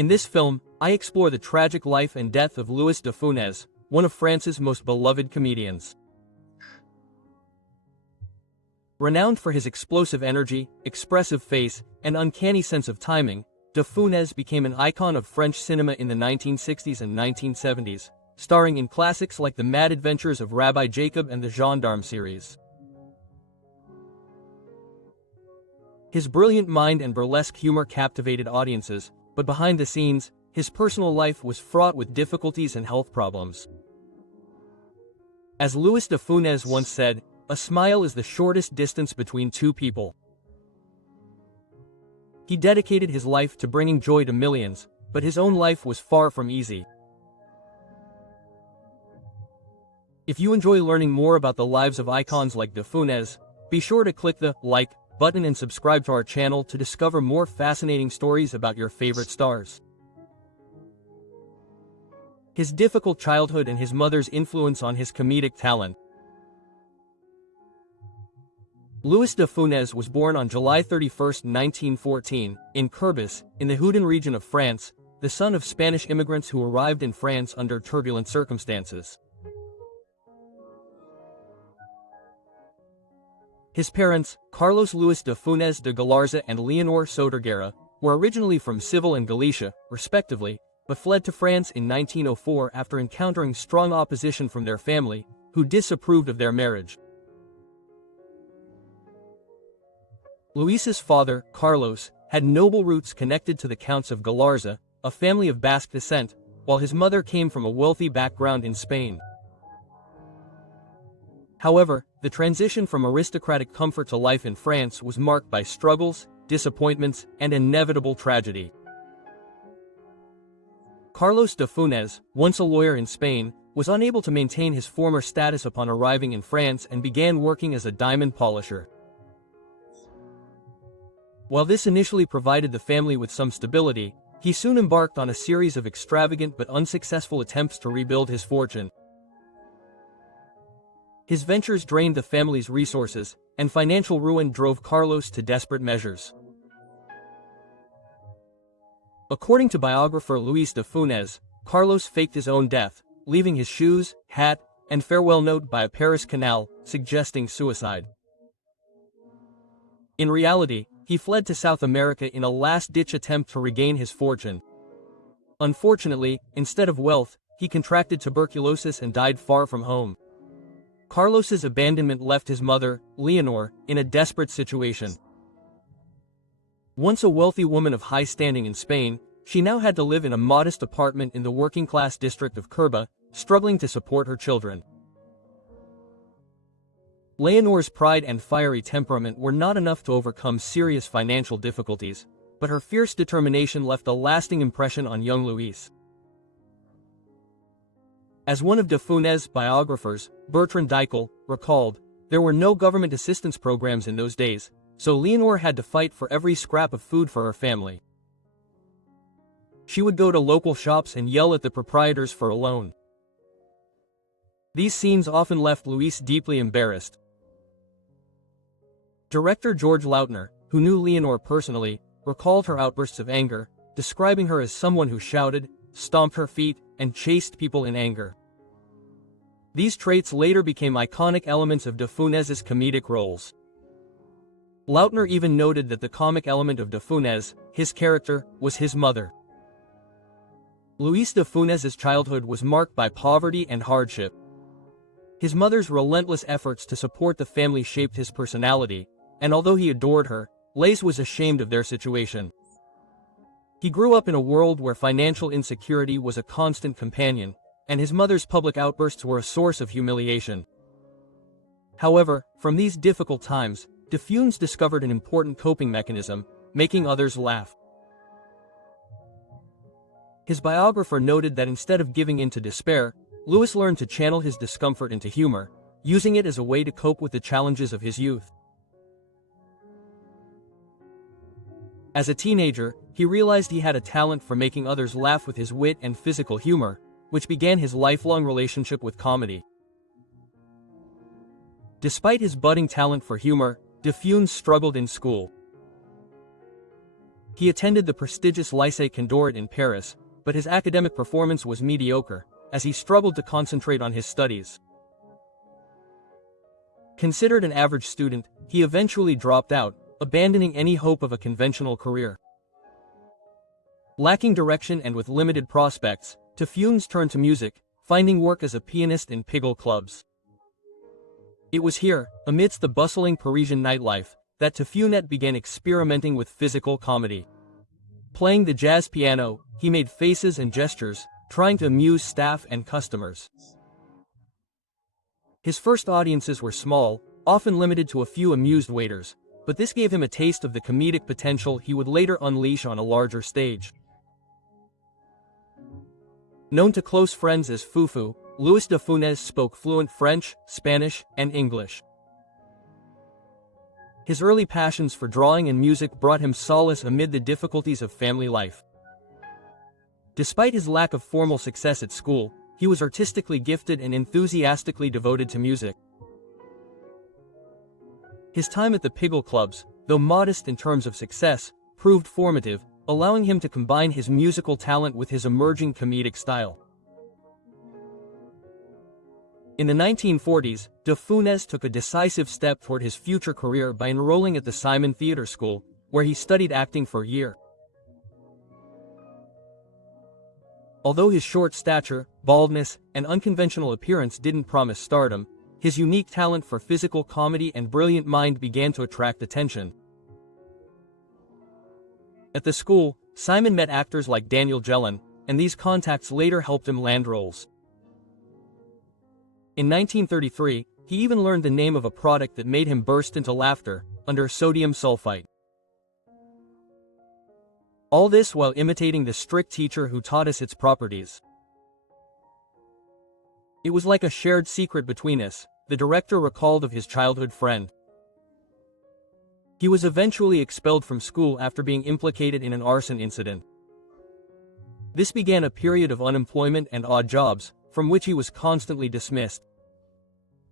In this film, I explore the tragic life and death of Louis de Funèsa, one of France's most beloved comedians. Renowned for his explosive energy, expressive face, and uncanny sense of timing, de Funès became an icon of French cinema in the 1960s and 1970s, starring in classics like The Mad Adventures of Rabbi Jacob and the Gendarme series. His brilliant mind and burlesque humor captivated audiences, but behind the scenes, his personal life was fraught with difficulties and health problems. As Louis de Funès once said, "A smile is the shortest distance between two people." He dedicated his life to bringing joy to millions, but his own life was far from easy. If you enjoy learning more about the lives of icons like de Funès, be sure to click the like button and subscribe to our channel to discover more fascinating stories about your favorite stars. His difficult childhood and his mother's influence on his comedic talent. Louis de Funès was born on July 31, 1914, in Courbis, in the Hauts-de-Seine region of France, the son of Spanish immigrants who arrived in France under turbulent circumstances. His parents, Carlos Louis de Funès de Galarza and Leonor Soterguera, were originally from Civil and Galicia, respectively, but fled to France in 1904 after encountering strong opposition from their family, who disapproved of their marriage. Luis's father, Carlos, had noble roots connected to the Counts of Galarza, a family of Basque descent, while his mother came from a wealthy background in Spain. However, the transition from aristocratic comfort to life in France was marked by struggles, disappointments, and inevitable tragedy. Carlos de Funès, once a lawyer in Spain, was unable to maintain his former status upon arriving in France and began working as a diamond polisher. While this initially provided the family with some stability, he soon embarked on a series of extravagant but unsuccessful attempts to rebuild his fortune. His ventures drained the family's resources, and financial ruin drove Carlos to desperate measures. According to biographer Louis de Funès, Carlos faked his own death, leaving his shoes, hat, and farewell note by a Paris canal, suggesting suicide. In reality, he fled to South America in a last-ditch attempt to regain his fortune. Unfortunately, instead of wealth, he contracted tuberculosis and died far from home. Carlos's abandonment left his mother, Leonor, in a desperate situation. Once a wealthy woman of high standing in Spain, she now had to live in a modest apartment in the working-class district of Courba, struggling to support her children. Leonor's pride and fiery temperament were not enough to overcome serious financial difficulties, but her fierce determination left a lasting impression on young Louis. As one of de Funès' biographers, Bertrand Dickel, recalled, there were no government assistance programs in those days, so Leonor had to fight for every scrap of food for her family. She would go to local shops and yell at the proprietors for a loan. These scenes often left Louis deeply embarrassed. Director George Lautner, who knew Leonor personally, recalled her outbursts of anger, describing her as someone who shouted, stomped her feet, and chased people in anger. These traits later became iconic elements of de Funès' comedic roles. Lautner even noted that the comic element of de Funès, his character, was his mother. Louis de Funès' childhood was marked by poverty and hardship. His mother's relentless efforts to support the family shaped his personality, and although he adored her, Louis was ashamed of their situation. He grew up in a world where financial insecurity was a constant companion, and his mother's public outbursts were a source of humiliation. However, from these difficult times, de Funès discovered an important coping mechanism, making others laugh. His biographer noted that instead of giving in to despair, Louis learned to channel his discomfort into humor, using it as a way to cope with the challenges of his youth. As a teenager, he realized he had a talent for making others laugh with his wit and physical humor, which began his lifelong relationship with comedy. Despite his budding talent for humor, de Funès struggled in school. He attended the prestigious Lycée Condorcet in Paris, but his academic performance was mediocre, as he struggled to concentrate on his studies. Considered an average student, he eventually dropped out, abandoning any hope of a conventional career. Lacking direction and with limited prospects, de Funès turned to music, finding work as a pianist in Pigalle clubs. It was here, amidst the bustling Parisian nightlife, that de Funès began experimenting with physical comedy. Playing the jazz piano, he made faces and gestures, trying to amuse staff and customers. His first audiences were small, often limited to a few amused waiters, but this gave him a taste of the comedic potential he would later unleash on a larger stage. Known to close friends as Fufu, Louis de Funès spoke fluent French, Spanish, and English. His early passions for drawing and music brought him solace amid the difficulties of family life. Despite his lack of formal success at school, he was artistically gifted and enthusiastically devoted to music. His time at the Pigalle clubs, though modest in terms of success, proved formative, allowing him to combine his musical talent with his emerging comedic style. In the 1940s, de Funès took a decisive step toward his future career by enrolling at the Simon Theatre School, where he studied acting for a year. Although his short stature, baldness, and unconventional appearance didn't promise stardom, his unique talent for physical comedy and brilliant mind began to attract attention. At the school, Simon met actors like Daniel Jellin, and these contacts later helped him land roles. In 1933, he even learned the name of a product that made him burst into laughter, under sodium sulfite. All this while imitating the strict teacher who taught us its properties. It was like a shared secret between us, the director recalled of his childhood friend. He was eventually expelled from school after being implicated in an arson incident. This began a period of unemployment and odd jobs, from which he was constantly dismissed.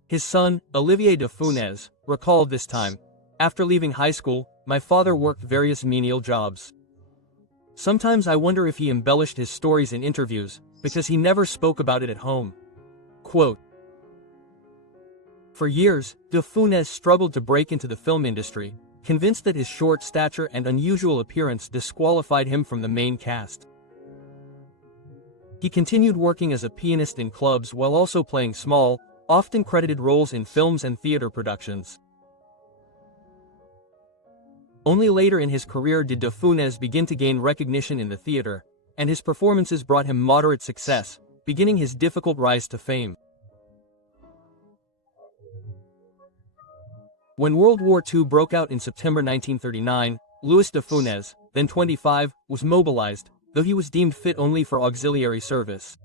His son, Olivier de Funès, recalled this time, "After leaving high school, my father worked various menial jobs. Sometimes I wonder if he embellished his stories in interviews, because he never spoke about it at home." Quote. For years, de Funès struggled to break into the film industry, convinced that his short stature and unusual appearance disqualified him from the main cast. He continued working as a pianist in clubs while also playing small, often credited roles in films and theater productions. Only later in his career did de Funès begin to gain recognition in the theater, and his performances brought him moderate success, beginning his difficult rise to fame. When World War II broke out in September 1939, Louis de Funès, then 25, was mobilized, though he was deemed fit only for auxiliary service.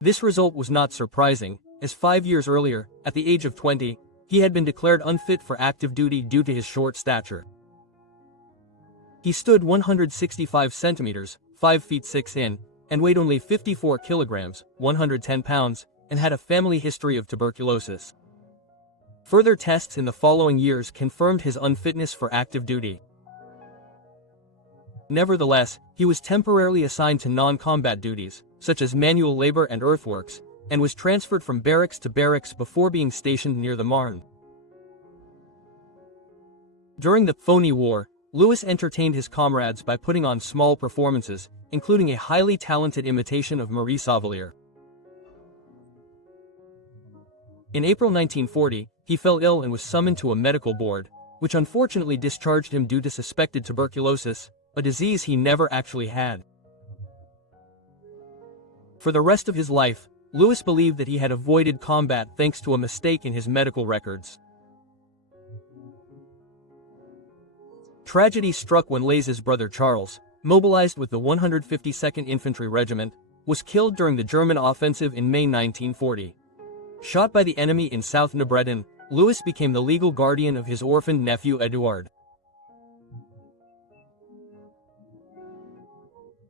This result was not surprising, as 5 years earlier, at the age of 20, he had been declared unfit for active duty due to his short stature. He stood 165 centimeters, 5 feet 6 in, and weighed only 54 kilograms, 110 pounds, and had a family history of tuberculosis. Further tests in the following years confirmed his unfitness for active duty. Nevertheless, he was temporarily assigned to non-combat duties, such as manual labor and earthworks, and was transferred from barracks to barracks before being stationed near the Marne. During the phony war, Louis entertained his comrades by putting on small performances, including a highly talented imitation of Marie Savellier. In April 1940, he fell ill and was summoned to a medical board, which unfortunately discharged him due to suspected tuberculosis, a disease he never actually had. For the rest of his life, Louis believed that he had avoided combat thanks to a mistake in his medical records. Tragedy struck when Leigh's brother Charles, mobilized with the 152nd Infantry Regiment, was killed during the German offensive in May 1940. Shot by the enemy in South Nebretin, Louis became the legal guardian of his orphaned nephew Édouard.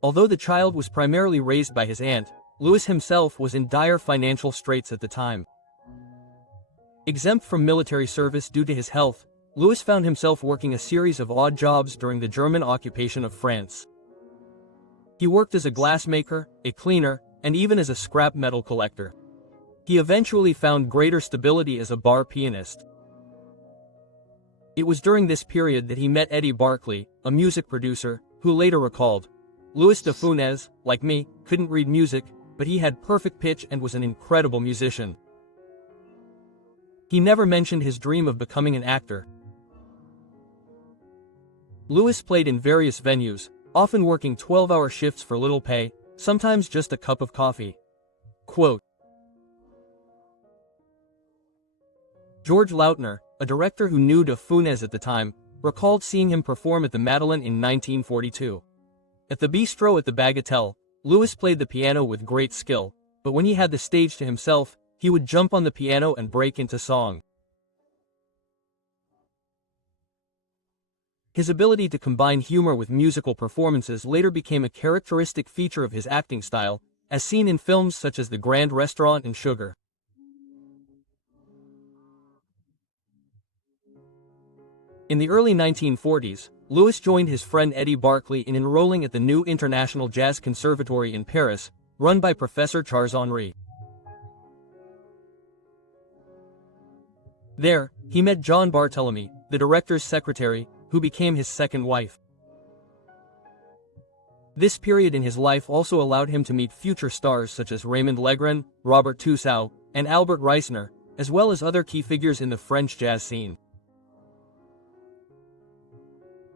Although the child was primarily raised by his aunt, Louis himself was in dire financial straits at the time. Exempt from military service due to his health, Louis found himself working a series of odd jobs during the German occupation of France. He worked as a glassmaker, a cleaner, and even as a scrap metal collector. He eventually found greater stability as a bar pianist. It was during this period that he met Eddie Barclay, a music producer, who later recalled, "Louis de Funèsa, like me, couldn't read music, but he had perfect pitch and was an incredible musician." He never mentioned his dream of becoming an actor. Louis played in various venues, often working 12-hour shifts for little pay, sometimes just a cup of coffee. Quote, George Lautner, a director who knew de Funès at the time, recalled seeing him perform at the Madeleine in 1942. At the bistro at the Bagatelle, Louis played the piano with great skill, but when he had the stage to himself, he would jump on the piano and break into song. His ability to combine humor with musical performances later became a characteristic feature of his acting style, as seen in films such as The Grand Restaurant and Sugar. In the early 1940s, Louis joined his friend Eddie Barclay in enrolling at the new International Jazz Conservatory in Paris, run by Professor Charles Henry. There, he met John Barthélemy, the director's secretary, who became his second wife. This period in his life also allowed him to meet future stars such as Raymond Legrand, Robert Toussaint, and Albert Reisner, as well as other key figures in the French jazz scene.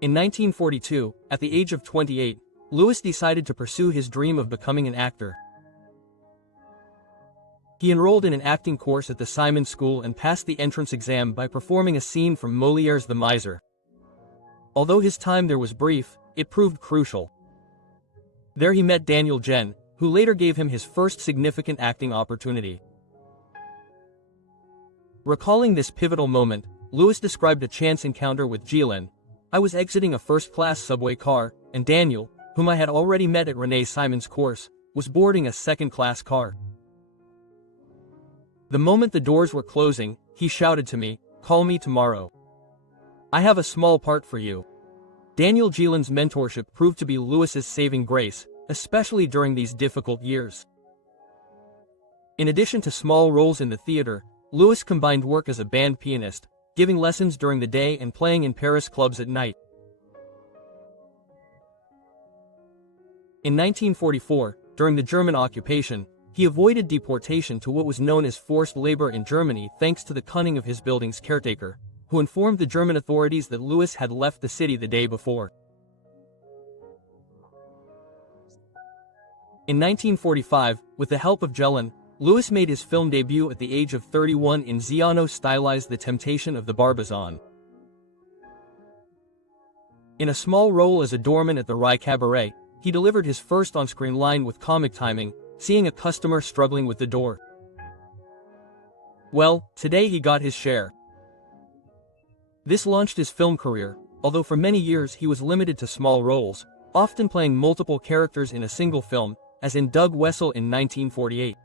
In 1942, at the age of 28, Louis decided to pursue his dream of becoming an actor. He enrolled in an acting course at the Simon School and passed the entrance exam by performing a scene from Molière's The Miser. Although his time there was brief, it proved crucial. There he met Daniel Jen, who later gave him his first significant acting opportunity. Recalling this pivotal moment, Louis described a chance encounter with Gillen. "I was exiting a first-class subway car, and Daniel, whom I had already met at Renee Simon's course, was boarding a second-class car. The moment the doors were closing, he shouted to me, 'Call me tomorrow. I have a small part for you.'" Daniel Gillen's mentorship proved to be Louis's saving grace, especially during these difficult years. In addition to small roles in the theater, Louis combined work as a band pianist, giving lessons during the day and playing in Paris clubs at night. In 1944, during the German occupation, he avoided deportation to what was known as forced labor in Germany thanks to the cunning of his building's caretaker, who informed the German authorities that Louis had left the city the day before. In 1945, with the help of Gillen, Louis made his film debut at the age of 31 in Ziano's stylized The Temptation of the Barbizon. In a small role as a doorman at the Rye Cabaret, he delivered his first on-screen line with comic timing, seeing a customer struggling with the door. Well, today he got his share. This launched his film career, although for many years he was limited to small roles, often playing multiple characters in a single film, as in Doug Wessel in 1948.